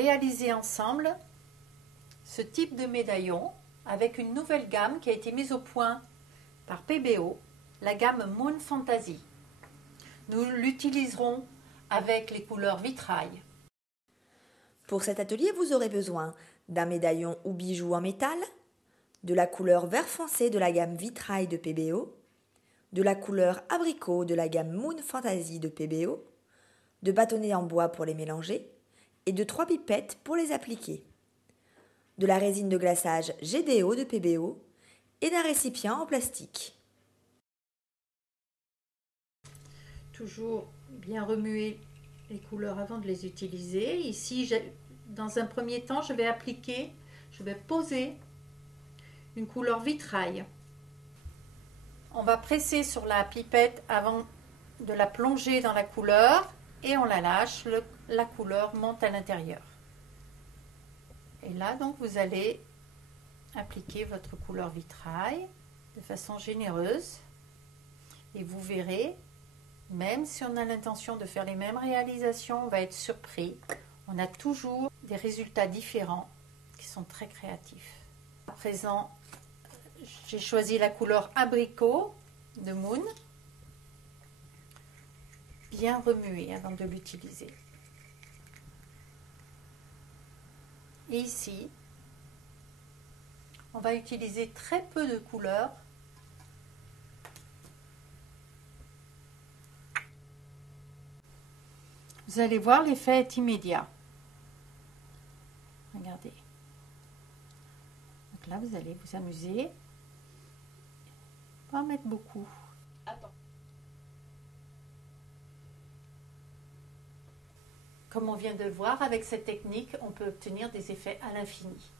réaliser ensemble ce type de médaillon avec une nouvelle gamme qui a été mise au point par PBO, la gamme Moon Fantasy. Nous l'utiliserons avec les couleurs vitrail. Pour cet atelier, vous aurez besoin d'un médaillon ou bijou en métal, de la couleur vert foncé de la gamme vitrail de PBO, de la couleur abricot de la gamme Moon Fantasy de PBO, de bâtonnets en bois pour les mélanger et de 3 pipettes pour les appliquer, de la résine de glaçage GDO de PBO et d'un récipient en plastique. Toujours bien remuer les couleurs avant de les utiliser. Ici, dans un premier temps, je vais poser une couleur vitrail. On va presser sur la pipette avant de la plonger dans la couleur et on la lâche, la couleur monte à l'intérieur. Et là, donc, vous allez appliquer votre couleur vitrail de façon généreuse et vous verrez, même si on a l'intention de faire les mêmes réalisations, on va être surpris. On a toujours des résultats différents qui sont très créatifs. À présent, j'ai choisi la couleur abricot de Moon. Bien remuer avant de l'utiliser. Et ici, on va utiliser très peu de couleurs. Vous allez voir, l'effet est immédiat. Regardez. Donc là, vous allez vous amuser. On va en mettre beaucoup. Attends. Comme on vient de le voir, avec cette technique, on peut obtenir des effets à l'infini.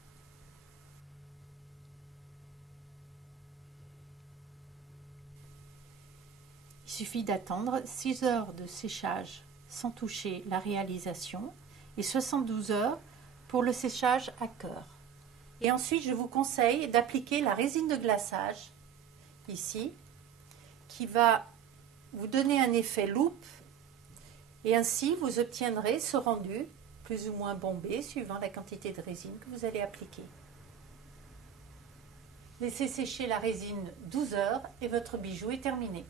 Il suffit d'attendre 6 heures de séchage sans toucher la réalisation et 72 heures pour le séchage à cœur. Et ensuite, je vous conseille d'appliquer la résine de glaçage, ici, qui va vous donner un effet loupe. Et ainsi, vous obtiendrez ce rendu plus ou moins bombé suivant la quantité de résine que vous allez appliquer. Laissez sécher la résine 12 heures et votre bijou est terminé.